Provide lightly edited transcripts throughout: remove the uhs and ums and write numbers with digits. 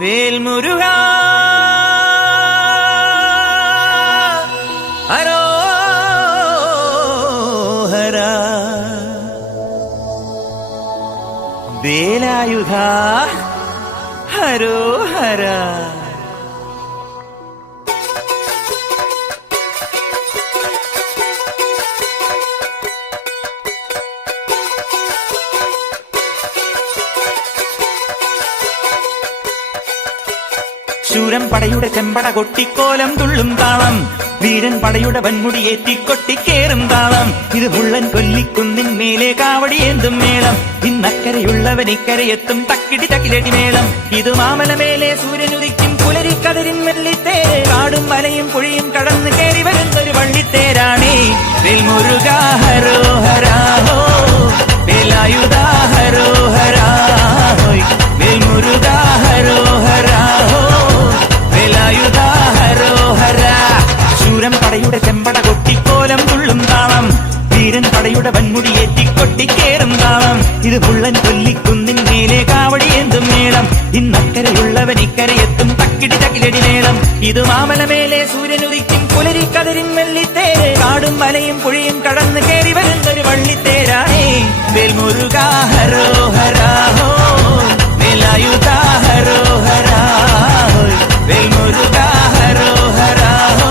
വേൽമുരുകാ ഹരോഹരാ വേലായുധാ ഹരോഹരാ. ശൂരൻ പടയുടെ ചെമ്പട കൊട്ടിക്കോലം തുള്ളും താളം, വീരൻ പടയുടെ വൻമുടിയേറ്റിക്കൊട്ടിക്കേറും താളം. ഇത് മുള്ളൻ കൊല്ലിക്കുന്നിൻ മേലെ കാവടിയേന്തും മേളം. ഇന്നക്കരയുള്ളവൻ ഇക്കരയെത്തും തക്കിടി തക്കിലടി മേളം. ഇത് മാമലമേലെ സൂര്യനുദിക്കും പുലരിക്കതിരിൻ വെള്ളിത്തേര്. കാടും മലയും പുഴയും കടന്ന് കയറി വരുന്നൊരു വള്ളിത്തേരാണേ. വേൽമുരുകാ ഹരോഹരാ ഹോ, വേലായുധാ ഹരോഹരാ ഹോയ്. വേൽമുരുകാ ഹരോഹരാ ഹോ, വേലായുധാ ഹരോഹരാ. ശൂരൻ പടയുടെ ചെമ്പട കൊട്ടിക്കോലം തുള്ളും താളം, വീരൻ പടയുടെ വൻമുടിയേറ്റിക്കൊട്ടിക്കേറും താളം. ഇത് മുള്ളൻ കൊല്ലിക്കുന്നിൻ മേലെ കാവടിയേന്തും മേളം. ഇന്നക്കരയുള്ളവൻ ഇക്കരയെത്തും തക്കിടി തകിലടി മേളം. ഇത് മാമലമേലെ സൂര്യനുദിക്കും പുലരിക്കതിരിൻ വെള്ളിത്തേര്. കാടും മലയും പുഴയും കടന്ന് കയറി വരുന്നൊരു വള്ളിത്തേരാണേ. വേൽമുരുകാ ഹരോഹരാ ഹോ, വേലായുധാ ഹരോഹരാ ഹോയ്. വേൽമുരുകാ ഹരോഹരാ ഹോ,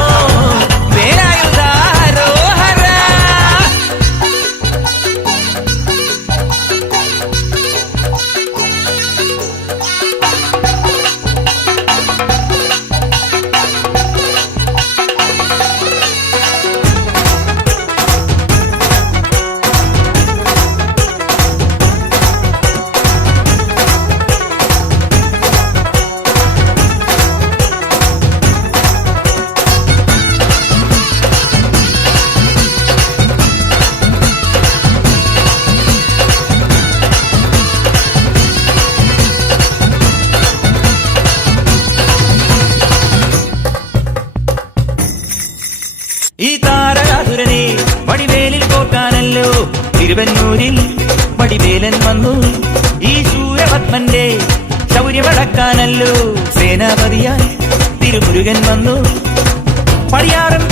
വേലായുധാ ഹരോഹരാ. ഈ താരകാസുരനെ വടിവേലിൽ കോർക്കാനല്ലോ തിരുവന്നൂരിൽ വടിവേലൻ വന്നു. ഈ സൂര്യപത്മന്റെ ശൗര്യമടക്കാനല്ലോ സേനാപതിയായി തിരുമുരുകൻ വന്നു. പടിയാറും